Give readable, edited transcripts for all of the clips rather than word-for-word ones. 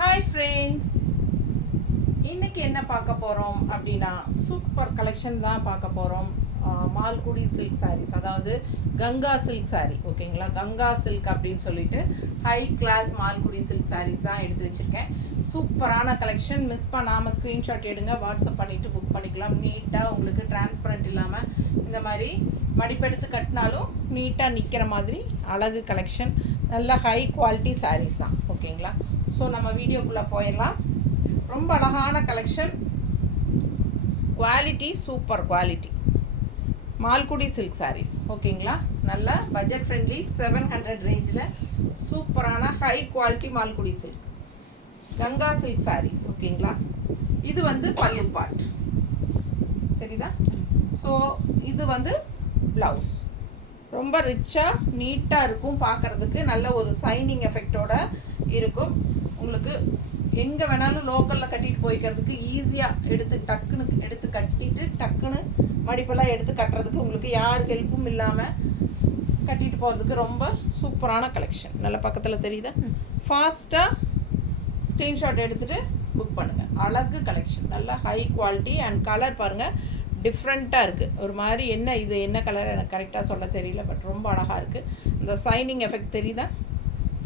Hi friends, இன்றைக்கி என்ன பார்க்க போகிறோம் அப்படின்னா சூப்பர் கலெக்ஷன் தான் பார்க்க போகிறோம். மால்குடி சில்க் சாரீஸ், அதாவது கங்கா சில்க் சாரீ. ஓகேங்களா, கங்கா சில்க் அப்படின்னு சொல்லிட்டு high class Malgudi silk sarees தான் எடுத்து வச்சுருக்கேன். சூப்பரான கலெக்ஷன். மிஸ் பண்ணாமல் ஸ்க்ரீன்ஷாட் எடுங்க, வாட்ஸ்அப் பண்ணிவிட்டு புக் பண்ணிக்கலாம். நீட்டாக உங்களுக்கு டிரான்ஸ்பரண்ட் இல்லாமல் இந்த மாதிரி மடிப்பெடுத்து கட்டினாலும் நீட்டாக நிற்கிற மாதிரி அழகு கலெக்ஷன். நல்ல ஹை குவாலிட்டி சாரீஸ் தான். ஓகேங்களா, ஸோ நம்ம வீடியோக்குள்ளே போயிடலாம். ரொம்ப அழகான collection, quality super quality. Malgudi silk sarees. ஓகேங்களா, நல்ல பட்ஜெட் ஃப்ரெண்ட்லி 700 ரேஞ்சில் சூப்பரான high quality Malgudi silk Ganga silk sarees. ஓகேங்களா, இது வந்து பல்லு பார்ட் தெரியுதா. ஸோ இது வந்து ப்ளவுஸ். ரொம்ப ரிச்சாக நீட்டாக இருக்கும், பார்க்குறதுக்கு நல்ல ஒரு சைனிங் எஃபெக்டோட இருக்கும். உங்களுக்கு எங்கே வேணாலும் லோக்கலில் கட்டிட்டு போய்க்கிறதுக்கு ஈஸியாக எடுத்து கட்டிட்டு டக்குன்னு மடிப்பெல்லாம் எடுத்து கட்டுறதுக்கு உங்களுக்கு யார் ஹெல்ப்பும் இல்லாமல் கட்டிட்டு போகிறதுக்கு ரொம்ப சூப்பரான கலெக்ஷன். நல்ல பக்கத்தில் தெரியுதா. ஃபாஸ்ட்டாக ஸ்க்ரீன்ஷாட் எடுத்துகிட்டு புக் பண்ணுங்கள். அழகு கலெக்ஷன், நல்ல ஹை குவாலிட்டி. அண்ட் கலர் பாருங்கள், டிஃப்ரெண்ட்டாக இருக்குது. ஒரு மாதிரி என்ன கலர் எனக்கு கரெக்டாக சொல்ல தெரியல, பட் ரொம்ப அழகாக இருக்குது. அந்த சைனிங் எஃபெக்ட் தெரியுதா,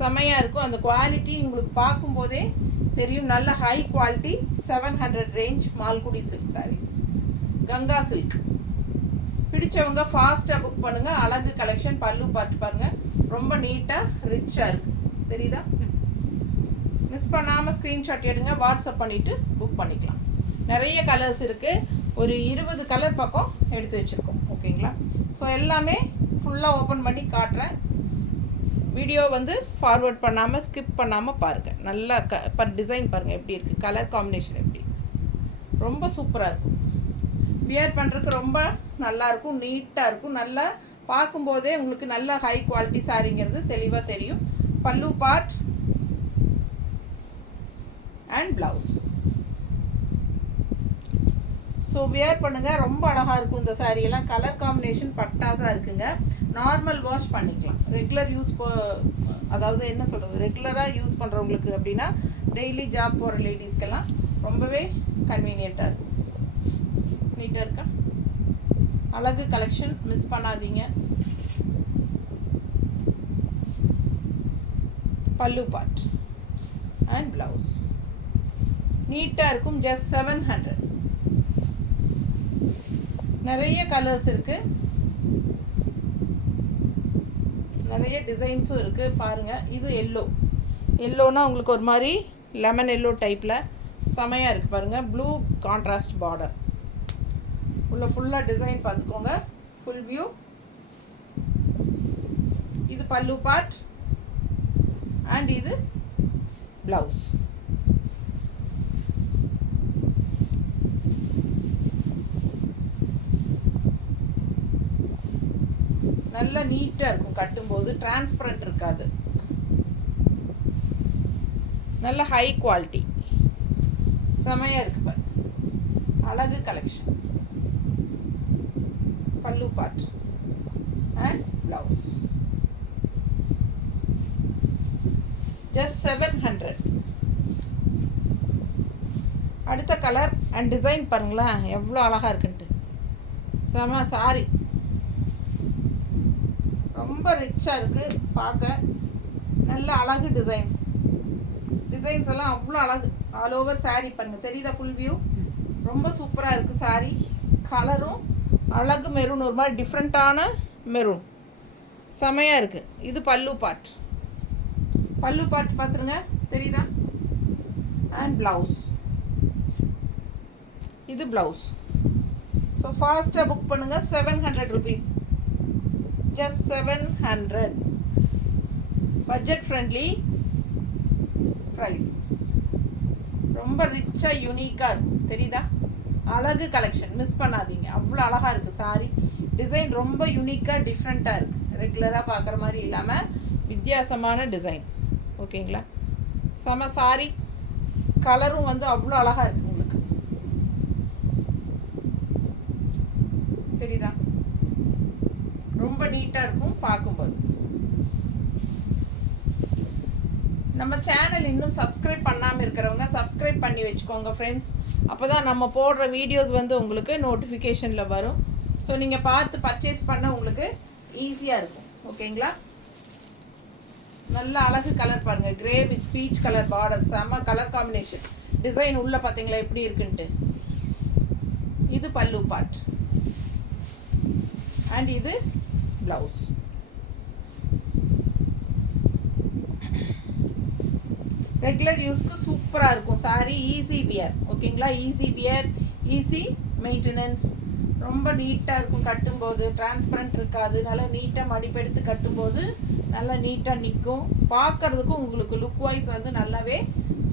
செமையாக இருக்கும். அந்த குவாலிட்டி உங்களுக்கு பார்க்கும்போதே தெரியும். நல்ல high quality 700 range Malgudi silk sarees Ganga silk. பிடிச்சவங்க ஃபாஸ்ட்டாக புக் பண்ணுங்கள். அழகு கலெக்ஷன். பல்லு பார்த்து பாருங்கள், ரொம்ப நீட்டாக ரிச்சாக இருக்குது தெரியுதா. மிஸ் பண்ணாமல் ஸ்க்ரீன்ஷாட் எடுங்க, வாட்ஸ்அப் பண்ணிவிட்டு புக் பண்ணிக்கலாம். நிறைய கலர்ஸ் இருக்குது, ஒரு 20 கலர் பக்கம் எடுத்து வச்சுருக்கோம். ஓகேங்களா, ஸோ எல்லாமே ஃபுல்லாக ஓப்பன் பண்ணி காட்டுறேன். வீடியோ வந்து ஃபார்வர்ட் பண்ணாமல் ஸ்கிப் பண்ணாமல் பாருங்கள். நல்லா டிசைன் பாருங்கள் எப்படி இருக்குது, கலர் காம்பினேஷன் எப்படி, ரொம்ப சூப்பராக இருக்கும். வியர் பண்ணுறதுக்கு ரொம்ப நல்லாயிருக்கும், நீட்டாக இருக்கும். நல்லா பார்க்கும்போதே உங்களுக்கு நல்ல ஹை குவாலிட்டி சாரிங்கிறது தெளிவாக தெரியும். பல்லு part and blouse. So wear பண்ணுங்கள், ரொம்ப அழகாக இருக்கும் இந்த சாரியெல்லாம். கலர் காம்பினேஷன் பட்டாசாக இருக்குங்க. நார்மல் வாஷ் பண்ணிக்கலாம். ரெகுலர் யூஸ் அதாவது என்ன சொல்கிறது, ரெகுலராக யூஸ் பண்ணுறவங்களுக்கு அப்படின்னா டெய்லி ஜாப் போகிற லேடிஸ்க்கெல்லாம் ரொம்பவே கன்வீனியண்ட்டாக இருக்கும். நீட்டாக இருக்கா, அழகு கலெக்ஷன். மிஸ் பண்ணாதீங்க. பல்லு பார்ட் அண்ட் ப்ளவுஸ் நீட்டாக இருக்கும். ஜஸ்ட் 700. நிறைய கலர்ஸ் இருக்குது, நிறைய டிசைன்ஸும் இருக்குது. பாருங்கள், இது எல்லோனா உங்களுக்கு ஒரு மாதிரி லெமன் எல்லோ டைப்பில் செமையாக இருக்குது. பாருங்கள், ப்ளூ கான்ட்ராஸ்ட் பார்டர் உள்ள ஃபுல்லாக டிசைன் பார்த்துக்கோங்க. Full view. இது பல்லு பார்ட் அண்ட் இது ப்ளவுஸ். நல்லா நீட்டாக இருக்கும், கட்டும்போது டிரான்ஸ்பரண்ட் இருக்காது. நல்ல ஹை குவாலிட்டி, செமையாக இருக்குது பாரு. அழகு கலெக்ஷன். பல்லு பார்ட் அண்ட் ப்ளவுஸ். ஜஸ்ட் 700. அடுத்த கலர் அண்ட் டிசைன் பாருங்களேன், எவ்வளோ அழகாக இருக்குன்ட்டு. செம சாரி, ரொம்ப ரிச்சாக இருக்குது பார்க்க. நல்ல அழகு டிசைன்ஸ் எல்லாம் அவ்வளோ அழகு. ஆல் ஓவர் சாரீ பாருங்கள், தெரியுதா. ஃபுல் வியூ ரொம்ப சூப்பராக இருக்குது சாரீ. கலரும் அழகு மெரூன், ஒரு மாதிரி டிஃப்ரெண்ட்டான மெரூன், செமையாக இருக்குது. இது பல்லு பார்ட் பார்த்துருங்க, தெரியுதா. அண்ட் ப்ளவுஸ், இது ப்ளவுஸ். ஸோ ஃபாஸ்ட்டாக புக் பண்ணுங்கள். 700 rupees, just 700. Budget friendly price. ரொம்ப ரிச்சாக யூனிக்காக இருக்கும், தெரியுதா. அழகு கலெக்ஷன், மிஸ் பண்ணாதீங்க. அவ்வளோ அழகாக இருக்குது சாரி. டிசைன் ரொம்ப யூனிக்காக டிஃப்ரெண்ட்டாக இருக்குது. ரெகுலராக பார்க்குற மாதிரி இல்லாமல் வித்தியாசமான டிசைன். ஓகேங்களா, செம சாரி. கலரும் வந்து அவ்வளோ அழகாக இருக்குது உங்களுக்கு, தெரியுதா. ரொம்ப நீட்டாக இருக்கும் பார்க்கும்போது. நம்ம சேனல் இன்னும் சப்ஸ்கிரைப் பண்ணாமல் இருக்கிறவங்க சப்ஸ்கிரைப் பண்ணி வச்சுக்கோங்க ஃப்ரெண்ட்ஸ். அப்போ தான் நம்ம போடுற வீடியோஸ் வந்து உங்களுக்கு நோட்டிஃபிகேஷனில் வரும். ஸோ நீங்கள் பார்த்து பர்ச்சேஸ் பண்ண உங்களுக்கு ஈஸியாக இருக்கும். ஓகேங்களா? நல்ல அழகு கலர் பாருங்கள். Grey with peach colour border, செம்ம கலர் காம்பினேஷன். டிசைன் உள்ள பார்த்தீங்களா எப்படி இருக்குன்ட்டு. இது பல்லு பார்ட் அண்ட் இது ப்ளவுஸ். ரெகுலர் யூஸ்க்கு சூப்பராக இருக்கும் சாரீ. Easy wear. ஓகேங்களா? Easy wear, easy maintenance. ரொம்ப நீட்டாக இருக்கும் கட்டும்போது. டிரான்ஸ்பரண்ட் இருக்காது. நல்லா நீட்டாக மடிப்பெடுத்து கட்டும்போது நல்லா நீட்டாக நிற்கும். பார்க்குறதுக்கும் உங்களுக்கு லுக் வைஸ் வந்து நல்லாவே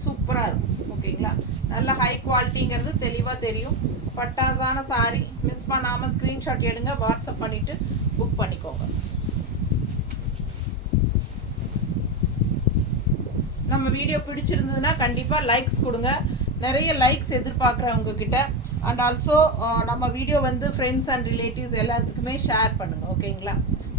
சூப்பராக இருக்கும். ஓகேங்களா? நல்ல ஹை குவாலிட்டிங்கிறது தெளிவாக தெரியும். பட்டாசான சாரீ. மிஸ் பண்ணாமல் ஸ்க்ரீன்ஷாட் எடுங்க, வாட்ஸ்அப் பண்ணிவிட்டு புக் பண்ணிக்கோங்க. நம்ம வீடியோ பிடிச்சிருந்ததுன்னா கண்டிப்பாக லைக்ஸ் கொடுங்க. நிறைய லைக்ஸ் எதிர்பார்க்குறேன் உங்ககிட்ட. அண்ட் ஆல்சோ நம்ம வீடியோ வந்து ஃப்ரெண்ட்ஸ் அண்ட் ரிலேட்டிவ்ஸ் எல்லாத்துக்குமே ஷேர் பண்ணுங்கள். ஓகேங்களா?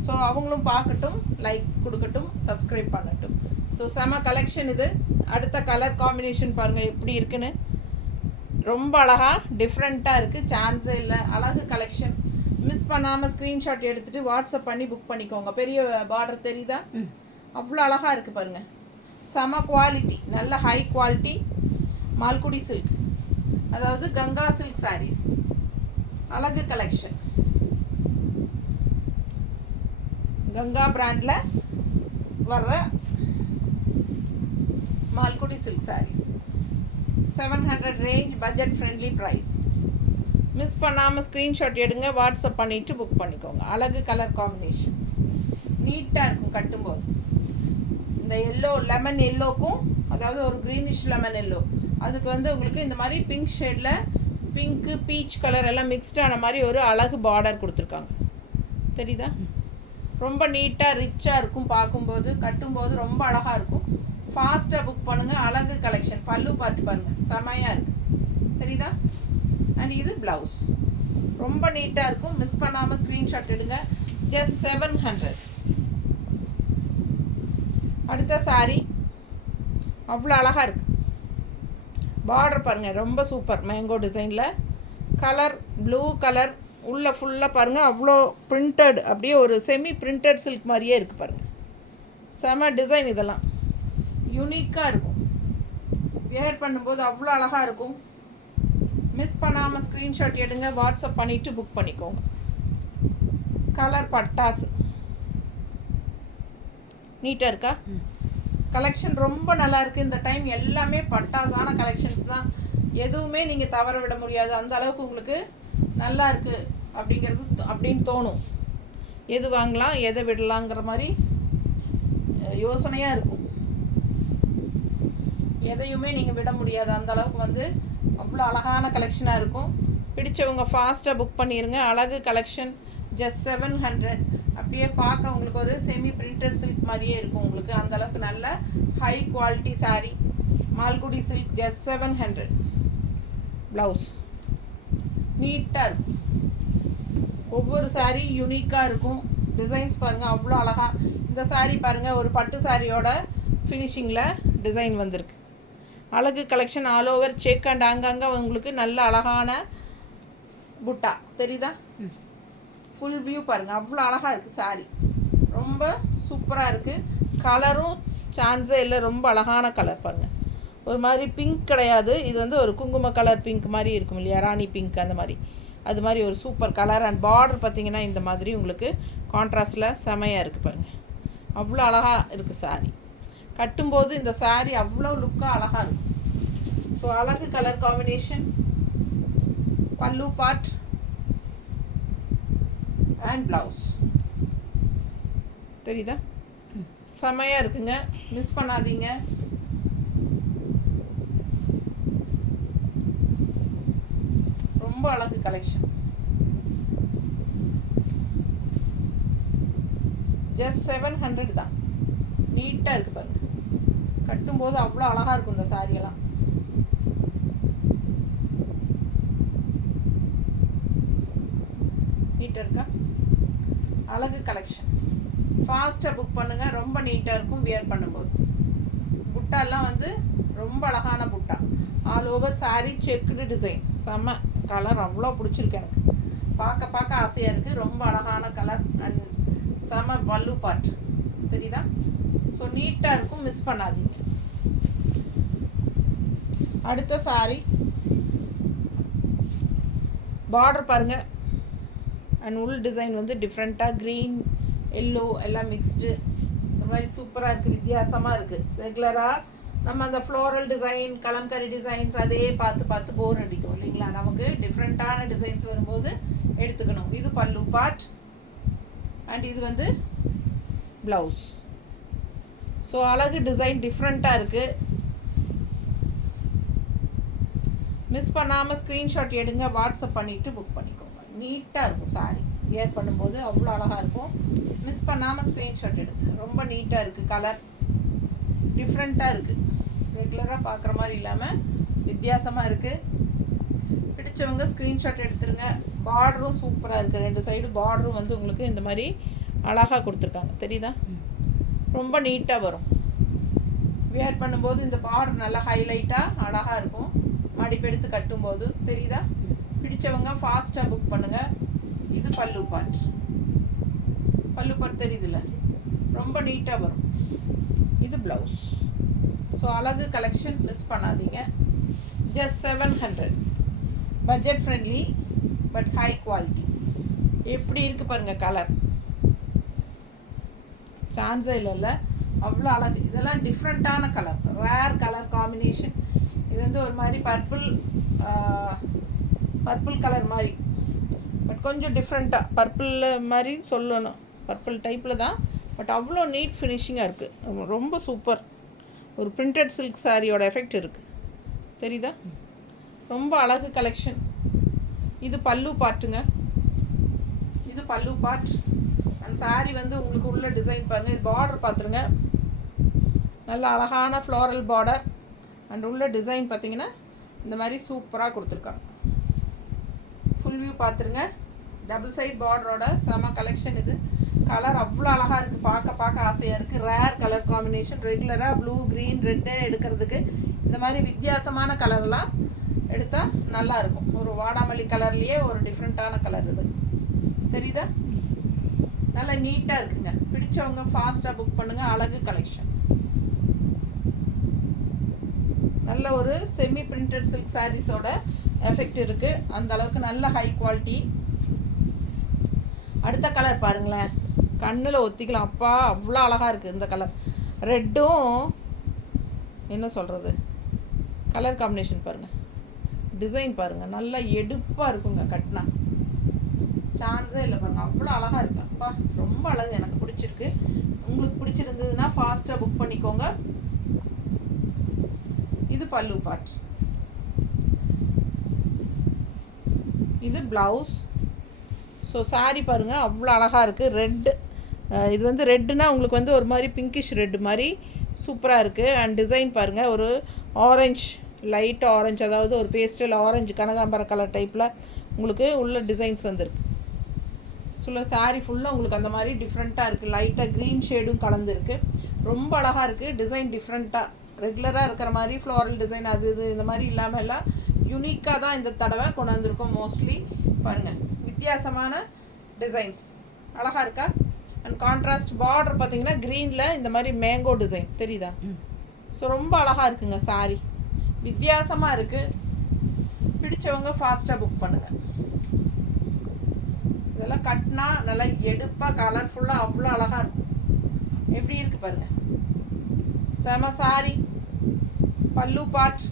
ஸோ அவங்களும் பார்க்கட்டும், லைக் கொடுக்கட்டும், சப்ஸ்கிரைப் பண்ணட்டும். ஸோ செம கலெக்ஷன் இது. அடுத்த கலர் காம்பினேஷன் பாருங்கள் எப்படி இருக்குன்னு. ரொம்ப அழகாக டிஃப்ரெண்ட்டாக இருக்குது. சான்ஸே இல்லை. அழகு கலெக்ஷன். மிஸ் பண்ணாமல் ஸ்க்ரீன்ஷாட் எடுத்துகிட்டு வாட்ஸ்அப் பண்ணி புக் பண்ணிக்கோங்க. பெரிய பார்டர் தெரியுதா? அவ்வளோ அழகாக இருக்குது பாருங்கள். செம குவாலிட்டி, நல்ல ஹை குவாலிட்டி மால்குடி சில்க், அதாவது கங்கா சில்க் சாரீஸ். அழகு கலெக்ஷன். கங்கா பிராண்டில் வர்ற Malgudi silk sarees. 700 range, budget friendly price. Miss பண்ணாமல் ஸ்க்ரீன்ஷாட் எடுங்க, வாட்ஸ்அப் பண்ணிவிட்டு புக் பண்ணிக்கோங்க. அழகு கலர் காம்பினேஷன். நீட்டாக இருக்கும் கட்டும்போது. இந்த எல்லோ, லெமன் எல்லோக்கும், அதாவது ஒரு க்ரீனிஷ் லெமன் எல்லோ, அதுக்கு வந்து உங்களுக்கு இந்த மாதிரி பிங்க் ஷேடில் பிங்க்கு பீச் கலர் எல்லாம் மிக்ஸ்டான மாதிரி ஒரு அழகு பார்டர் கொடுத்துருக்காங்க. தெரியுதா? ரொம்ப நீட்டாக ரிச்சாக இருக்கும். பார்க்கும்போது கட்டும்போது ரொம்ப அழகாக இருக்கும். ஃபாஸ்ட்டாக புக் பண்ணுங்கள். அழகு கலெக்ஷன். பல்லு பார்த்து பாருங்கள், செமையாக இருக்குது. தெரியுதா? அண்ட் இது ப்ளவுஸ். ரொம்ப நீட்டாக இருக்கும். மிஸ் பண்ணாமல் ஸ்க்ரீன்ஷாட் எடுங்க. ஜஸ்ட் 700. அடுத்த சாரீ அவ்வளோ அழகாக இருக்குது. பார்டர் பாருங்கள், ரொம்ப சூப்பர். மேங்கோ டிசைனில் கலர் ப்ளூ கலர். உள்ளே ஃபுல்லாக பாருங்கள், அவ்வளோ பிரிண்டட், அப்படியே ஒரு செமி பிரிண்டட் சில்க் மாதிரியே இருக்குது பாருங்கள். செம டிசைன். இதெல்லாம் யூனிக்காக இருக்கும். வேர் பண்ணும்போது அவ்வளோ அழகாக இருக்கும். மிஸ் பண்ணாமல் ஸ்க்ரீன்ஷாட் எடுங்க, வாட்ஸ்அப் பண்ணிவிட்டு புக் பண்ணிக்கோங்க. கலர் பட்டாசு. நீட்டாக இருக்கா? கலெக்ஷன் ரொம்ப நல்லா இருக்குது. இந்த டைம் எல்லாமே பட்டாசான கலெக்ஷன்ஸ் தான். எதுவுமே நீங்கள் தவற விட முடியாது. அந்த அளவுக்கு உங்களுக்கு நல்லா இருக்குது அப்படிங்கிறது அப்படின்னு தோணும். எது வாங்கலாம் எதை விடலாங்கிற மாதிரி யோசனையாக இருக்கும். எதையுமே நீங்கள் விட முடியாது. அந்த அளவுக்கு வந்து அவ்வளோ அழகான கலெக்ஷனாக இருக்கும். பிடிச்சவங்க ஃபாஸ்ட்டாக புக் பண்ணிடுங்க. அழகு கலெக்ஷன். ஜஸ்ட் 700. அப்படியே பார்க்க உங்களுக்கு ஒரு செமி பிரிண்டட் சில்க் மாதிரியே இருக்கும். உங்களுக்கு அந்த அளவுக்கு நல்ல high quality sari. Malgudi silk. Just 700. Blouse நீட்டாக இருக்கும். ஒவ்வொரு சாரீ யூனிக்காக இருக்கும். டிசைன்ஸ் பாருங்கள், அவ்வளோ அழகாக. இந்த சாரீ பாருங்கள், ஒரு பட்டு சாரியோட ஃபினிஷிங்கில் டிசைன் வந்திருக்கு. அழகு collection. All over check and அங்கங்கே உங்களுக்கு நல்ல அழகான புட்டா. தெரியுதா? ஃபுல் வியூ பாருங்கள், அவ்வளோ அழகாக இருக்குது சாரீ. ரொம்ப சூப்பராக இருக்குது. கலரும் சான்ஸே இல்லை. ரொம்ப அழகான கலர் பாருங்கள். ஒரு மாதிரி பிங்க் கிடையாது, இது வந்து ஒரு குங்கும கலர் பிங்க் மாதிரி இருக்கும் இல்லையா, ராணி பிங்க் அந்த மாதிரி. அது மாதிரி ஒரு சூப்பர் கலர். அண்ட் பார்டர் பார்த்திங்கன்னா இந்த மாதிரி உங்களுக்கு கான்ட்ராஸ்டில் செமையாக இருக்குது பாருங்கள். அவ்வளோ அழகாக இருக்குது சாரீ. கட்டும்போது இந்த சாரீ அவ்வளோ லுக்காக அழகாக இருக்கும். ஸோ அழகு கலர் காம்பினேஷன். பல்லு பார்ட் அண்ட் ப்ளவுஸ். தெரியுதா? செமையாக இருக்குங்க. மிஸ் பண்ணாதீங்க. ரொம்ப அழகு கலெக்ஷன். ஜஸ்ட் 700 தான். நீட்டாக இருக்குது பாருங்கள். கட்டும்போது அவ்வளோ அழகாக இருக்கும் இந்த சாரியெல்லாம். நீட்டாக இருக்கா? அழகு கலெக்ஷன். ஃபாஸ்ட்டாக புக் பண்ணுங்கள். ரொம்ப நீட்டாக இருக்கும் வியர் பண்ணும்போது. புட்டாலாம் வந்து ரொம்ப அழகான புட்டா. All over saree checked design. செம கலர் அவ்வளோ பிடிச்சிருக்கு எனக்கு. பார்க்க பார்க்க ஆசையாக இருக்குது. ரொம்ப அழகான கலர் அண்ட் செம பல்லு பார்ட் தெரியுதா? ஸோ நீட்டாக இருக்கும், மிஸ் பண்ணாதீங்க. அடுத்த saree பார்டர் பாருங்கள். அண்ட் உள் டிசைன் வந்து டிஃப்ரெண்ட்டாக க்ரீன் எல்லோ எல்லாம் மிக்ஸ்டு இந்த மாதிரி சூப்பராக இருக்குது, வித்தியாசமாக இருக்குது. ரெகுலராக நம்ம அந்த ஃப்ளோரல் டிசைன் கலம்கரி டிசைன்ஸ் அதே பார்த்து பார்த்து போர் அடிக்கும் இல்லைங்களா? நமக்கு டிஃப்ரெண்ட்டான டிசைன்ஸ் வரும்போது எடுத்துக்கணும். இது பல்லு பார்ட் அண்ட் இது வந்து ப்ளவுஸ். ஸோ அழகு டிசைன் டிஃப்ரெண்ட்டாக இருக்குது. மிஸ் பண்ணாமல் ஸ்க்ரீன்ஷாட் எடுங்க, வாட்ஸ்அப் பண்ணிவிட்டு புக் பண்ணிக்கோங்க. நீட்டாக இருக்கும் சாரி, வியர் பண்ணும்போது அவ்வளோ அழகாக இருக்கும். மிஸ் பண்ணாமல் ஸ்க்ரீன்ஷாட் எடுங்க. ரொம்ப நீட்டாக இருக்குது, கலர் டிஃப்ரெண்ட்டாக இருக்குது, ரெகுலராக பார்க்குற மாதிரி இல்லாமல் வித்தியாசமாக இருக்குது. பிடிச்சவங்க ஸ்க்ரீன்ஷாட் எடுத்துருங்க. பார்டரும் சூப்பராக இருக்குது. 2 சைடு பார்டரும் வந்து உங்களுக்கு இந்த மாதிரி அழகாக கொடுத்துருக்காங்க தெரியுதா? ரொம்ப நீட்டாக வரும். வியர் பண்ணும்போது இந்த பார்டர் நல்லா ஹைலைட்டாக அழகாக இருக்கும். மடிப்பெடுத்து கட்டும்போது தெரியுதா? பிடிச்சவங்க ஃபாஸ்ட்டாக புக் பண்ணுங்கள். இது பல்லு பார்ட். பல்லு பார்ட் தெரியுதுல்ல? ரொம்ப நீட்டாக வரும். இது ப்ளவுஸ். ஸோ அழகு கலெக்ஷன், மிஸ் பண்ணாதீங்க. Just 700. Budget friendly but high quality. எப்படி இருக்குது பாருங்கள் கலர், சான்ஸே இல்லைல்ல, அவ்வளோ அழகு. இதெல்லாம் டிஃப்ரெண்ட்டான கலர், ரேர் கலர் காம்பினேஷன். இது வந்து ஒரு மாதிரி பர்பிள் கலர் மாதிரி, பட் கொஞ்சம் டிஃப்ரெண்ட்டாக பர்பிள் மாதிரி சொல்லணும். பர்பிள் டைப்பில் தான், பட் அவ்வளோ நீட் ஃபினிஷிங்காக இருக்குது. ரொம்ப சூப்பர். ஒரு பிரிண்டட் சில்க் சாரியோட எஃபெக்ட் இருக்குது தெரியுதா? ரொம்ப அழகு கலெக்ஷன். இது பல்லு பார்ட்டுங்க. இது பல்லு பார்ட் அண்ட் சாரி வந்து உங்களுக்கு உள்ள டிசைன் பாருங்கள். இது பார்டர் பார்த்துருங்க, நல்ல அழகான ஃப்ளோரல் பார்டர் அண்ட் உள்ள டிசைன் பார்த்தீங்கன்னா இந்த மாதிரி சூப்பராக கொடுத்துருக்காங்க. ஃபுல் வியூ பார்த்துருங்க. டபுள் சைட் பார்டரோட செம கலெக்ஷன். இது கலர் அவ்வளோ அழகாக இருக்குது, பார்க்க ஆசையாக இருக்குது. Rare colour combination. ரெகுலராக ப்ளூ க்ரீன் ரெட்டு எடுக்கிறதுக்கு இந்த மாதிரி வித்தியாசமான கலர்லாம் எடுத்தால் நல்லாயிருக்கும். ஒரு வாடாமல்லி கலர்லேயே ஒரு டிஃப்ரெண்ட்டான கலர் இது தெரியுதா? நல்லா நீட்டாக இருக்குங்க. பிடிச்சவங்க ஃபாஸ்ட்டாக புக் பண்ணுங்கள். அழகு கலெக்ஷன். நல்ல ஒரு செமி பிரிண்டட் சில்க் சாரீஸோட எஃபெக்ட் இருக்குது. அந்த அளவுக்கு நல்ல ஹை குவாலிட்டி. அடுத்த கலர் பாருங்களேன், கண்ணில் ஒத்திக்கலாம். அப்பா அவ்வளோ அழகாக இருக்குது இந்த கலர். ரெட்டும் என்ன சொல்கிறது, கலர் காம்பினேஷன் பாருங்கள், டிசைன் பாருங்கள், நல்லா எடுப்பாக இருக்குங்க. கட்டினா சான்ஸே இல்லை பாருங்கள், அவ்வளோ அழகாக இருக்கு. அப்பா ரொம்ப அழகு, எனக்கு பிடிச்சிருக்கு. உங்களுக்கு பிடிச்சிருந்ததுன்னா ஃபாஸ்ட்டாக புக் பண்ணிக்கோங்க. இது பல்லு பார்ட். இது ப்ளவுஸ். ஸோ சாரி பாருங்கள் அவ்வளோ அழகாக இருக்குது. ரெட்டு, இது வந்து ரெட்டுனா உங்களுக்கு வந்து ஒரு மாதிரி பிங்கிஷ் ரெட்டு மாதிரி சூப்பராக இருக்குது. அண்ட் டிசைன் பாருங்கள், ஒரு ஆரஞ்ச், லைட் ஆரஞ்சு, அதாவது ஒரு பேஸ்டல் ஆரஞ்சு கனகாம்பர கலர் டைப்பில் உங்களுக்கு உள்ள டிசைன்ஸ் வந்துருக்கு. சொல்ல சாரி ஃபுல்லாக உங்களுக்கு அந்த மாதிரி டிஃப்ரெண்ட்டாக இருக்குது. லைட்டாக க்ரீன் ஷேடும் கலந்துருக்கு. ரொம்ப அழகாக இருக்குது. டிசைன் டிஃப்ரெண்ட்டாக, ரெகுலராக இருக்கிற மாதிரி ஃப்ளோரல் டிசைன் அது இது இந்த மாதிரி இல்லாமல் எல்லாம் யூனிக்காக தான் இந்த தடவை கொண்டு வந்திருக்கோம். மோஸ்ட்லி பாருங்கள் வித்தியாசமான டிசைன்ஸ் அழகாக இருக்கா? அண்ட் கான்ட்ராஸ்ட் பார்டர் பார்த்தீங்கன்னா க்ரீனில் இந்த மாதிரி மேங்கோ டிசைன் தெரியுதா? ஸோ ரொம்ப அழகாக இருக்குங்க சாரி, வித்தியாசமாக இருக்குது. பிடிச்சவங்க ஃபாஸ்ட்டாக புக் பண்ணுங்கள். இதெல்லாம் கட்டினா நல்லா எடுப்பாக கலர்ஃபுல்லாக அவ்வளோ அழகாக இருக்கும். எப்படி இருக்குது பாருங்கள், செம சாரி. பல்லு பார்ட்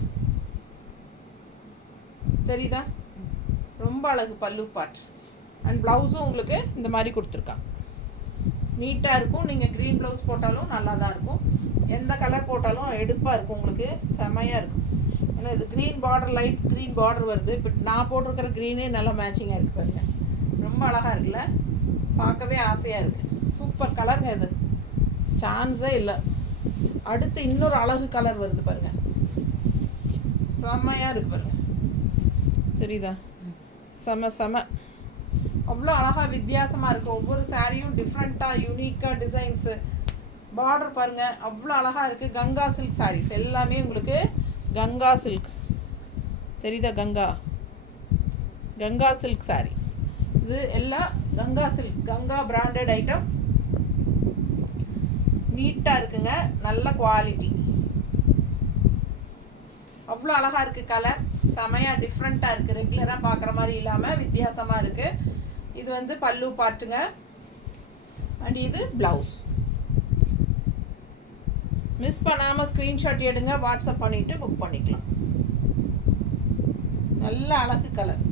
தெரியுதா? ரொம்ப அழகு பல்லு பார்ட். அண்ட் ப்ளவுஸும் உங்களுக்கு இந்த மாதிரி கொடுத்துருக்காங்க. நீட்டாக இருக்கும். நீங்கள் க்ரீன் ப்ளவுஸ் போட்டாலும் நல்லா தான் இருக்கும். எந்த கலர் போட்டாலும் எடுப்பாக இருக்கும், உங்களுக்கு செமையாக இருக்கும். ஏன்னா இது green border, light green border வருது. இப்போ நான் போட்டிருக்கிற க்ரீனே நல்லா மேட்சிங்காக இருக்குது பாருங்க. ரொம்ப அழகாக இருக்குல்ல, பார்க்கவே ஆசையாக இருக்குது. சூப்பர் கலருங்க இது, சான்ஸே இல்லை. அடுத்து இன்னொரு அழகு கலர் வருது பாருங்கள், செம்மையாக இருக்குது பாருங்கள், தெரியுதா? செம செம அவ்வளோ அழகாக வித்தியாசமாக இருக்குது. ஒவ்வொரு சாரியும் டிஃப்ரெண்ட்டாக யூனிக்காக டிசைன்ஸு. பார்டர் பாருங்கள் அவ்வளோ அழகாக இருக்குது. கங்கா சில்க் சாரீஸ் எல்லாமே உங்களுக்கு கங்கா சில்க் தெரியுதா, கங்கா சில்க் சாரீஸ். இது எல்லாம் Ganga silk, Ganga branded item. நீட்டாக இருக்குங்க, நல்ல குவாலிட்டி, அவ்வளோ அழகாக இருக்குது. கலர் செமையாக டிஃப்ரெண்ட்டாக இருக்குது, ரெகுலராக பார்க்குற மாதிரி இல்லாமல் வித்தியாசமாக இருக்குது. இது வந்து பல்லு பார்ட்டுங்க, அண்ட் இது ப்ளவுஸ். மிஸ் பண்ணாமல் ஸ்க்ரீன்ஷாட் எடுங்க, வாட்ஸ்அப் பண்ணிவிட்டு புக் பண்ணிக்கலாம். நல்ல அழகு கலர்.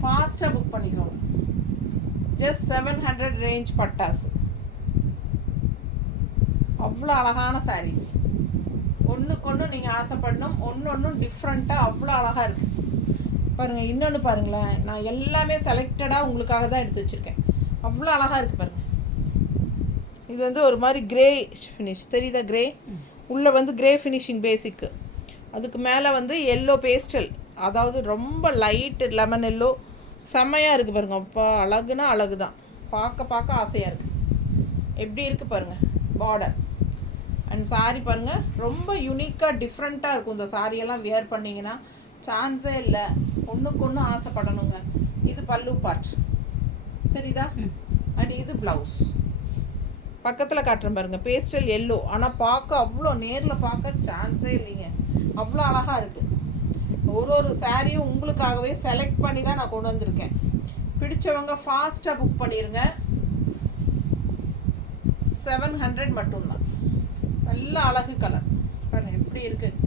ஃபாஸ்ட்டாக புக் பண்ணிக்கோங்க. ஜஸ்ட் 700 ரேஞ்ச் பட்டாஸ். அவ்வளோ அழகான சாரீஸ், ஒன்றுக்கு ஒன்று நீங்கள் ஆசைப்படணும். ஒன்றும் டிஃப்ரெண்ட்டாக அவ்வளோ அழகாக இருக்குது பாருங்கள். இன்னொன்று பாருங்களேன், நான் எல்லாமே செலக்டடாக உங்களுக்காக தான் எடுத்து வச்சுருக்கேன். அவ்வளோ அழகாக இருக்குது பாருங்கள். இது வந்து ஒரு மாதிரி கிரே ஃபினிஷ் தெரியுதா, கிரே உள்ளே வந்து கிரே ஃபினிஷிங் பேசிக்கு. அதுக்கு மேலே வந்து எல்லோ பேஸ்டல், அதாவது ரொம்ப லைட்டு லெமன் எல்லோ, செம்மையாக இருக்குது பாருங்கள். அப்பா அழகுனா அழகு தான், பார்க்க ஆசையாக இருக்குது. எப்படி இருக்குது பாருங்கள் பார்டர். அண்ட் சாரீ பாருங்கள், ரொம்ப யூனிக்காக டிஃப்ரெண்ட்டாக இருக்கும். இந்த சாரியெல்லாம் வியர் பண்ணிங்கன்னா சான்ஸே இல்லை, ஒன்றுக்கு ஒன்று ஆசைப்படணுங்க. இது பல்லு பார்ட் தெரியுதா, அண்ட் இது ப்ளவுஸ். பக்கத்தில் காட்டுறேன் பாருங்கள், பேஸ்டல் எல்லோ. ஆனால் பார்க்க அவ்வளோ, நேரில் பார்க்க சான்ஸே இல்லைங்க, அவ்வளோ அழகாக இருக்குது. ஒரு சாரியும் உங்களுக்காகவே செலக்ட் பண்ணி தான் நான் கொண்டு வந்திருக்கேன். பிடிச்சவங்க ஃபாஸ்ட்டாக புக் பண்ணிடுங்க. 700 மட்டும்தான். நல்ல அழகு கலர் பாருங்கள் எப்படி இருக்குது.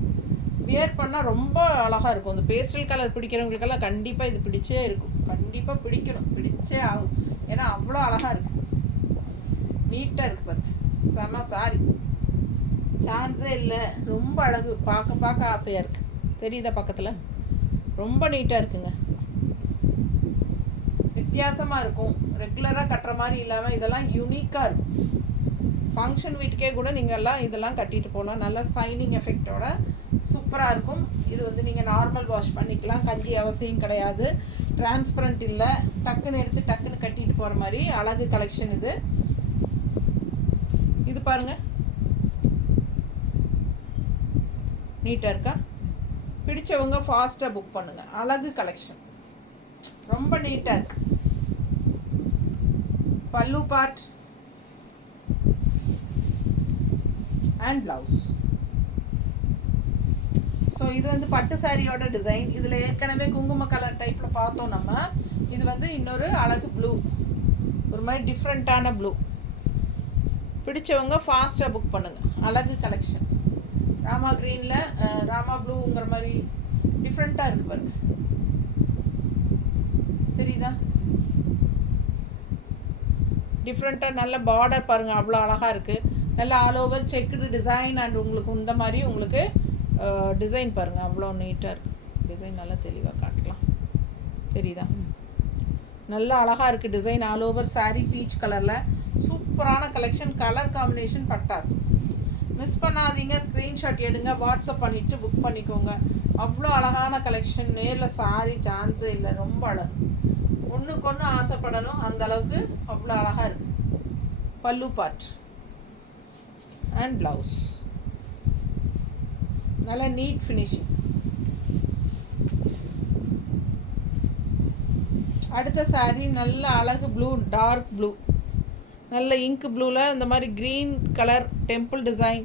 வியர் பண்ணால் ரொம்ப அழகாக இருக்கும். இந்த பேஸ்டல் கலர் பிடிக்கிறவங்களுக்கெல்லாம் கண்டிப்பாக இது பிடிச்சே இருக்கும், கண்டிப்பாக பிடிக்கணும், பிடிச்சே ஆகும். ஏன்னா அவ்வளோ அழகாக இருக்குது, நீட்டாக இருக்குது பாருங்கள். செம சாரி, சான்ஸே இல்லை, ரொம்ப அழகு, பார்க்க ஆசையாக இருக்குது. தெரியுதா பக்கத்தில், ரொம்ப நீட்டாக இருக்குங்க, வித்தியாசமாக இருக்கும். ரெகுலராக கட்டுற மாதிரி இல்லாமல் இதெல்லாம் யூனிக்காக இருக்கும். ஃபங்க்ஷன் வீட்டுக்கே கூட நீங்கள் எல்லாம் இதெல்லாம் கட்டிட்டு போகலாம். நல்ல சைனிங் எஃபெக்டோட சூப்பராக இருக்கும். இது வந்து நீங்கள் நார்மல் வாஷ் பண்ணிக்கலாம், கஞ்சி அவசியம் கிடையாது. டிரான்ஸ்பரண்ட் இல்லை, டக்குன்னு எடுத்து டக்குன்னு கட்டிட்டு போகிற மாதிரி அழகு கலெக்ஷன் இது. இது பாருங்கள், நீட்டாக இருக்கா. பிடிச்சவங்க ஃபாஸ்ட்டாக புக் பண்ணுங்கள். அழகு கலெக்ஷன், ரொம்ப நீட்டாக இருக்கு. பல்லு பார்ட் அண்ட் ப்ளவுஸ். ஸோ இது வந்து பட்டு சாரியோட டிசைன். இதில் ஏற்கனவே குங்கும கலர் டைப்பில் பார்த்தோம் நம்ம. இது வந்து இன்னொரு அழகு ப்ளூ, ஒரு மாதிரி டிஃப்ரெண்ட்டான ப்ளூ. பிடிச்சவங்க ஃபாஸ்ட்டாக புக் பண்ணுங்கள். அழகு கலெக்ஷன், ராமா க்ரீனில் ராமா ப்ளூங்கிற மாதிரி டிஃப்ரெண்ட்டாக இருக்குது பாருங்கள், தெரியுதா, டிஃப்ரெண்ட்டாக. நல்ல பார்டர் பாருங்கள், அவ்வளோ அழகாக இருக்குது. நல்ல all over checked design. And உங்களுக்கு இந்த மாதிரி உங்களுக்கு டிசைன் பாருங்கள், அவ்வளோ நீட்டாக இருக்குது. டிசைன் நல்லா தெளிவாக காட்டலாம், தெரியுதா, நல்லா அழகாக இருக்குது design. All over sari peach கலரில் சூப்பரான கலெக்ஷன். கலர் காம்பினேஷன் பட்டாஸ். மிஸ் பண்ணாதீங்க, ஸ்க்ரீன்ஷாட் எடுங்க, வாட்ஸ்அப் பண்ணிவிட்டு புக் பண்ணிக்கோங்க. அவ்வளோ அழகான கலெக்ஷன். நேரில் சாரி சான்ஸே இல்லை, ரொம்ப அழகு. ஒன்றுக்கு ஒன்று ஆசைப்படணும், அந்த அளவுக்கு அவ்வளோ அழகாக இருக்குது. பல்லு பார்ட் அண்ட் ப்ளவுஸ், நல்ல நீட் ஃபினிஷிங். அடுத்த சாரீ நல்ல அழகு ப்ளூ, டார்க் ப்ளூ, நல்ல இங்க் ப்ளூவில் இந்த மாதிரி green colour temple design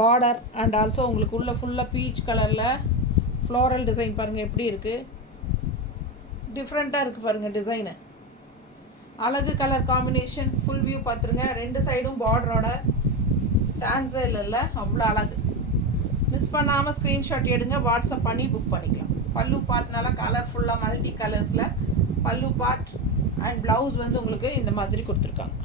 border. And also உங்களுக்கு உள்ள ஃபுல்லாக பீச் கலரில் ஃப்ளோரல் டிசைன் பாருங்கள் எப்படி இருக்குது, டிஃப்ரெண்ட்டாக இருக்குது பாருங்கள் டிசைனு. அழகு கலர் காம்பினேஷன். ஃபுல் வியூ பார்த்துருங்க, ரெண்டு சைடும் பார்டரோட சான்ஸே இல்லைல்ல, அவ்வளோ அழகு. மிஸ் பண்ணாமல் ஸ்க்ரீன்ஷாட் எடுங்க, வாட்ஸ்அப் பண்ணி புக் பண்ணிக்கலாம். பல்லு பார்ட்னால கலர்ஃபுல்லாக மல்டி கலர்ஸில் பல்லு பார்ட். அண்ட் ப்ளவுஸ் வந்து உங்களுக்கு இந்த மாதிரி கொடுத்துருக்காங்க.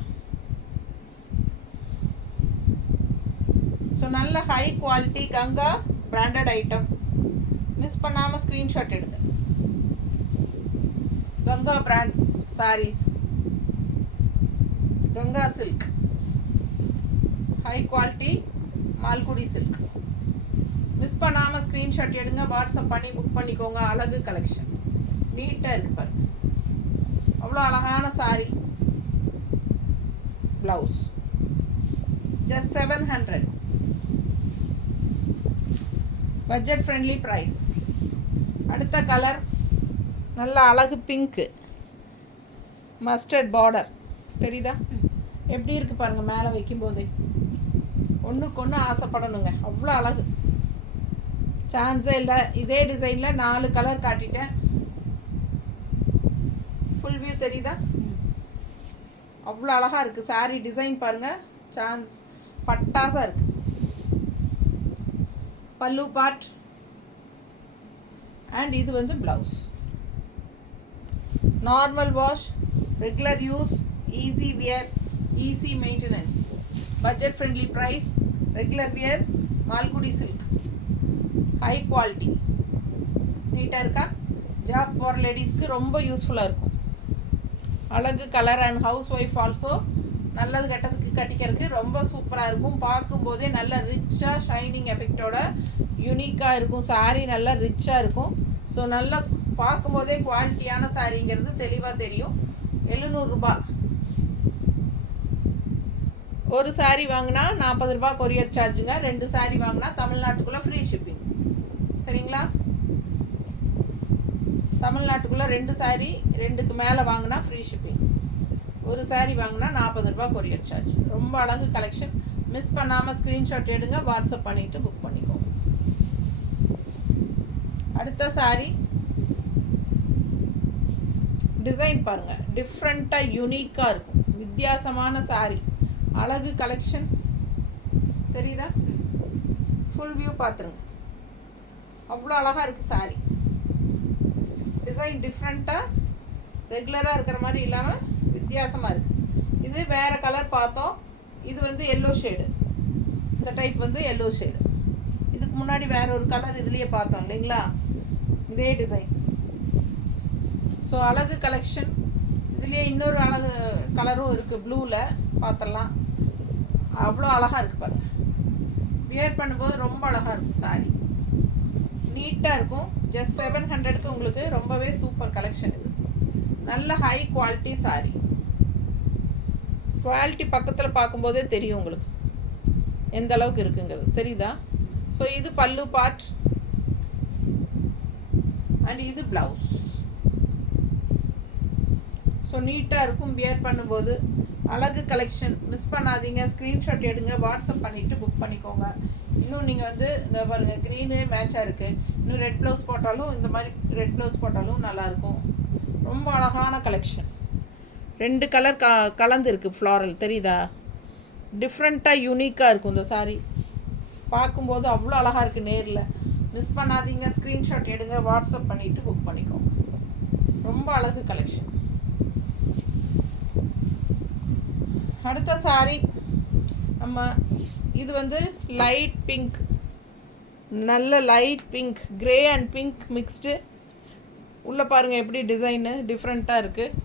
ஸோ நல்ல high quality Ganga branded item. Miss பண்ணாமல் ஸ்க்ரீன்ஷாட் எடுங்க. Ganga brand sarees, Ganga silk, high quality Malgudi silk. Miss பண்ணாமல் ஸ்க்ரீன்ஷாட் எடுங்க, வாட்ஸ்அப் பண்ணி புக் பண்ணிக்கோங்க. அழகு கலெக்ஷன், நீட்டாக இருக்குது பாருங்கள், அவ்வளோ அழகான saree. Blouse just 700. Budget friendly price. அடுத்த கலர் நல்ல அழகு பிங்க்கு, மஸ்டர்ட் பார்டர். தெரியுதா எப்படி இருக்குது பாருங்கள். மேலே வைக்கும்போதே ஒன்றுக்கு ஒன்று ஆசைப்படணுங்க, அவ்வளோ அழகு. சான்ஸே இல்லை. இதே டிசைனில் 4 கலர் காட்டிட்டேன். ஃபுல் வியூ தெரியுதா? அவ்வளோ அழகாக இருக்குது சாரீ டிசைன் பாருங்கள். சான்ஸ் பட்டாசாக இருக்குது. பல்லு பார்ட் அண்ட் இது வந்து blouse. Normal wash, regular use, easy wear, easy maintenance. Budget friendly price. Regular wear, Malgudi silk, high quality. நீட்டாக இருக்கா? ஜாப் போகிற லேடிஸ்க்கு ரொம்ப யூஸ்ஃபுல்லாக இருக்கும். அழகு colour and housewife also நல்லது கெட்டதுக்கு கட்டிக்கிறதுக்கு ரொம்ப சூப்பராக இருக்கும். பார்க்கும்போதே நல்ல ரிச்சாக ஷைனிங் எஃபெக்டோட யூனிக்காக இருக்கும். சாரீ நல்லா ரிச்சாக இருக்கும். ஸோ நல்லா பார்க்கும்போதே குவாலிட்டியான சாரீங்கிறது தெளிவாக தெரியும். 700 ரூபா. ஒரு சாரீ வாங்கினா 40 ரூபா கொரியர் சார்ஜுங்க. 2 சாரீ வாங்கினா தமிழ்நாட்டுக்குள்ளே ஃப்ரீ ஷிப்பிங். சரிங்களா? தமிழ்நாட்டுக்குள்ளே 2 சாரீ 2க்கு மேலே வாங்கினா ஃப்ரீ ஷிப்பிங். ஒரு சாரீ வாங்கினா 40 ரூபா கொரியர் சார்ஜ். ரொம்ப அழகு கலெக்ஷன். மிஸ் பண்ணாமல் ஸ்க்ரீன்ஷாட் எடுங்க, வாட்ஸ்அப் பண்ணிவிட்டு புக் பண்ணிக்கோங்க. அடுத்த சாரீ டிசைன் பாருங்கள், டிஃப்ரெண்ட்டாக யூனிக்காக இருக்கும். வித்தியாசமான சாரீ, அழகு கலெக்ஷன். தெரியுதா? ஃபுல் வியூ பார்த்துருங்க. அவ்வளோ அழகாக இருக்குது சாரீ. டிசைன் டிஃப்ரெண்ட்டாக ரெகுலராக இருக்கிற மாதிரி இல்லாமல் வித்தியாசமாக இருக்குது. இது வேறு கலர் பார்த்தோம். இது வந்து எல்லோ ஷேடு. இந்த டைப் வந்து எல்லோ ஷேடு. இதுக்கு முன்னாடி வேறு ஒரு கலர் இதுலேயே பார்த்தோம் இல்லைங்களா? இதே டிசைன். ஸோ அழகு கலெக்ஷன். இதுலேயே இன்னொரு அழகு கலரும் இருக்குது, ப்ளூவில். பார்த்துடலாம். அவ்வளோ அழகாக இருக்குது பாருங்கள். வியர் பண்ணும்போது ரொம்ப அழகாக இருக்கும் சாரீ. நீட்டாக இருக்கும். ஜஸ்ட் 700க்கு உங்களுக்கு ரொம்பவே சூப்பர் கலெக்ஷன் இது. நல்ல ஹை குவாலிட்டி சாரீ. குவாலிட்டி பக்கத்தில் பார்க்கும்போதே தெரியும் உங்களுக்கு எந்த அளவுக்கு இருக்குங்கிறது. தெரியுதா? ஸோ இது பல்லு பார்ட் அண்ட் இது ப்ளவுஸ். ஸோ நீட்டாக இருக்கும் வியர் பண்ணும்போது. அழகு கலெக்ஷன். மிஸ் பண்ணாதீங்க, ஸ்க்ரீன்ஷாட் எடுங்க, வாட்ஸ்அப் பண்ணிவிட்டு புக் பண்ணிக்கோங்க. இன்னும் நீங்கள் வந்து இந்த பாருங்கள், க்ரீனு மேட்சாக இருக்குது. இன்னும் ரெட் ப்ளவுஸ் போட்டாலும், இந்த மாதிரி ரெட் ப்ளவுஸ் போட்டாலும் நல்லாயிருக்கும். ரொம்ப அழகான கலெக்ஷன். 2 கலர் கலந்து இருக்குது ஃப்ளாரல். தெரியுதா? டிஃப்ரெண்ட்டாக யூனிக்காக இருக்கும் இந்த சாரீ. பார்க்கும்போது அவ்வளோ அழகாக இருக்குது நேரில். மிஸ் பண்ணாதீங்க, ஸ்க்ரீன்ஷாட் எடுங்க, வாட்ஸ்அப் பண்ணிவிட்டு புக் பண்ணிக்கோங்க. ரொம்ப அழகு கலெக்ஷன். அடுத்த சாரீ நம்ம இது வந்து லைட் பிங்க், நல்ல light pink, grey and pink mixed. உள்ளே பாருங்கள் எப்படி டிசைனு டிஃப்ரெண்ட்டாக இருக்குது.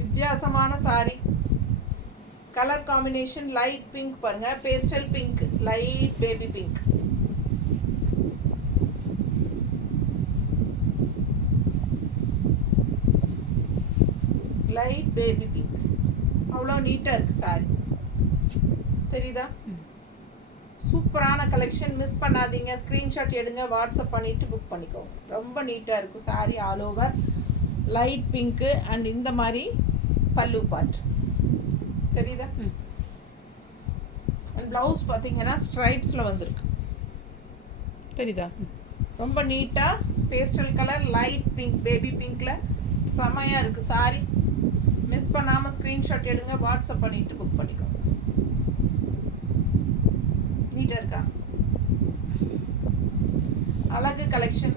வித்தியாசமான sari. Colour combination light pink பாருங்கள், pastel pink, light baby pink. Light baby pink. அவ்வளோ நீட்டாக இருக்குது சாரீ. தெரியுதா? சூப்பரான கலெக்ஷன். மிஸ் பண்ணாதீங்க, ஸ்க்ரீன்ஷாட் எடுங்க, வாட்ஸ்அப் பண்ணிவிட்டு புக் பண்ணிக்கோங்க. ரொம்ப நீட்டாக இருக்கும் சாரீ. ஆல் ஓவர் லைட் பிங்க்கு அண்ட் இந்த மாதிரி பல்லு பார்ட். தெரியுதா? அண்ட் ப்ளவுஸ் பார்த்தீங்கன்னா ஸ்ட்ரைப்ஸில் வந்திருக்கு. தெரியுதா? ரொம்ப நீட்டாக pastel colour light pink, baby பிங்க்கில் செமையாக இருக்குது சாரீ. மிஸ் பண்ணாமல் ஸ்க்ரீன்ஷாட் எடுங்க, வாட்ஸ்அப் பண்ணிவிட்டு புக் பண்ணிக்கோங்க. நீட்டாக இருக்கா? அழகு கலெக்ஷன்.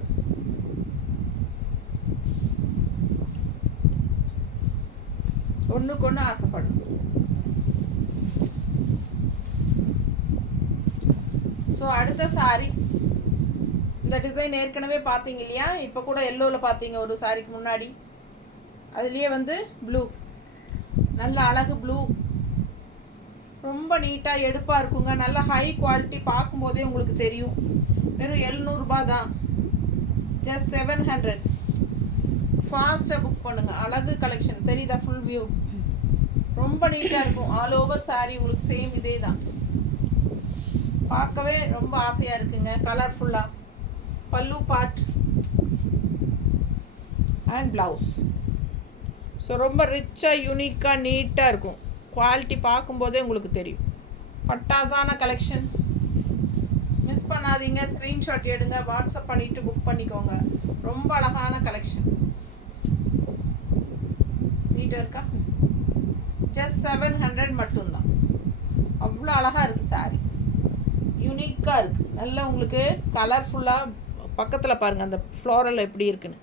ஒன்றுக்கு ஒன்று ஆசைப்படணும். ஸோ அடுத்த சாரீ இந்த டிசைன் ஏற்கனவே பார்த்தீங்க இல்லையா? இப்போ கூட எல்லோவில் பார்த்தீங்க ஒரு சாரிக்கு முன்னாடி. அதுலேயே வந்து ப்ளூ, நல்ல அழகு ப்ளூ. ரொம்ப நீட்டாக எடுப்பாக இருக்குங்க. நல்ல ஹை குவாலிட்டி. பார்க்கும்போதே உங்களுக்கு தெரியும். வெறும் 700 ரூபா தான். ஜஸ்ட் 700. ஃபாஸ்ட்டாக புக் பண்ணுங்கள். அழகு கலெக்ஷன் தெரியுதா? ஃபுல் வியூ ரொம்ப நீட்டாக இருக்கும். ஆல் ஓவர் saree உங்களுக்கு சேம் இதே தான். பார்க்கவே ரொம்ப ஆசையாக இருக்குங்க. கலர்ஃபுல்லாக பல்லு பார்ட் அண்ட் ப்ளவுஸ். ஸோ ரொம்ப ரிச்சாக யூனிக்காக நீட்டாக இருக்கும். குவாலிட்டி பார்க்கும்போதே உங்களுக்கு தெரியும். பட்டாசான கலெக்ஷன் மிஸ் பண்ணாதீங்க. ஸ்க்ரீன்ஷாட் எடுங்க, வாட்ஸ்அப் பண்ணிவிட்டு புக் பண்ணிக்கோங்க. ரொம்ப அழகான கலெக்ஷன். நீட்டாக இருக்கா? ஜஸ்ட் 700 மட்டும்தான். அவ்வளோ அழகாக இருக்குது சாரீ. யூனிக்காக இருக்குது. நல்லா உங்களுக்கு கலர்ஃபுல்லாக பக்கத்தில் பாருங்கள் அந்த ஃப்ளோரல் எப்படி இருக்குன்னு.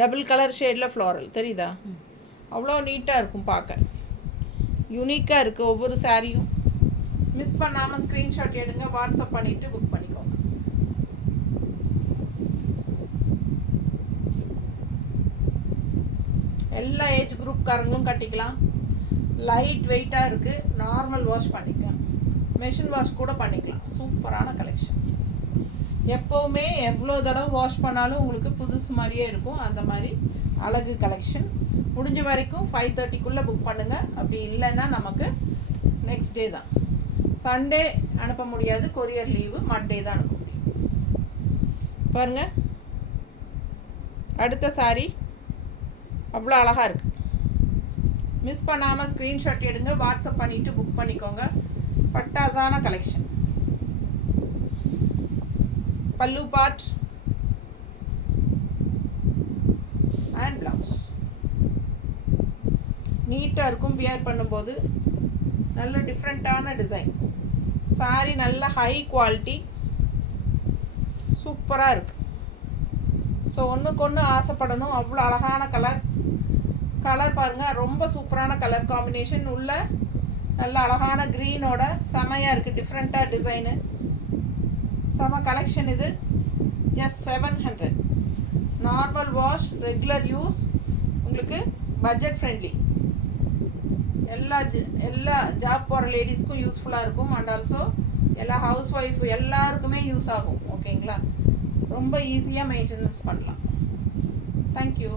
டபுள் கலர் ஷேடில் ஃப்ளோரல் தெரியுதா? அவ்வளோ நீட்டாக இருக்கும் பார்க்க. யூனிக்காக இருக்குது ஒவ்வொரு சாரியும். மிஸ் பண்ணாமல் ஸ்க்ரீன்ஷாட் எடுங்க, வாட்ஸ்அப் பண்ணிவிட்டு புக் பண்ணிக்கோங்க. எல்லா ஏஜ் குரூப்காரங்களும் கட்டிக்கலாம். லைட் வெயிட்டாக இருக்குது. நார்மல் வாஷ் பண்ணிக்கலாம், மெஷின் வாஷ் கூட பண்ணிக்கலாம். சூப்பரான கலெக்ஷன். எப்போவுமே எவ்வளோ தடவை வாஷ் பண்ணாலும் உங்களுக்கு புதுசு மாதிரியே இருக்கும். அந்த மாதிரி அழகு கலெக்ஷன். முடிஞ்ச வரைக்கும் 5:30க்குள்ளே புக் பண்ணுங்கள். அப்படி இல்லைன்னா நமக்கு நெக்ஸ்ட் டே தான். சண்டே அனுப்ப முடியாது, கொரியர் லீவு. மண்டே தான் அனுப்ப முடியும். பாருங்கள் அடுத்த சாரி அவ்வளோ அழகாக இருக்குது. மிஸ் பண்ணாமல் ஸ்க்ரீன்ஷாட் எடுங்க, வாட்ஸ்அப் பண்ணிவிட்டு புக் பண்ணிக்கோங்க. பட்டாசான கலெக்ஷன். பல்லு பார்ட் அண்ட் ப்ளவுஸ் நீட்டாக இருக்கும். வியர் பண்ணும்போது நல்ல டிஃப்ரெண்ட்டான டிசைன். சாரி நல்ல ஹை குவாலிட்டி, சூப்பராக இருக்குது. ஸோ ஒன்றுக்கு ஒன்று ஆசைப்படணும். அவ்வளோ அழகான கலர் பாருங்கள். ரொம்ப சூப்பரான கலர் காம்பினேஷன். உள்ள நல்ல அழகான க்ரீனோட செமையாக இருக்குது. டிஃப்ரெண்ட்டாக டிசைனு செம கலெக்ஷன். இது just 700. Normal wash, regular use, உங்களுக்கு பட்ஜெட் ஃப்ரெண்ட்லி. எல்லா ஜாப் போகிற லேடிஸ்க்கும் யூஸ்ஃபுல்லாக இருக்கும். அண்ட் ஆல்சோ எல்லா ஹவுஸ் ஒய்ஃப் எல்லாருக்குமே யூஸ் ஆகும். ஓகேங்களா? ரொம்ப ஈஸியாக மெயின்டெனன்ஸ் பண்ணலாம். தேங்க்யூ.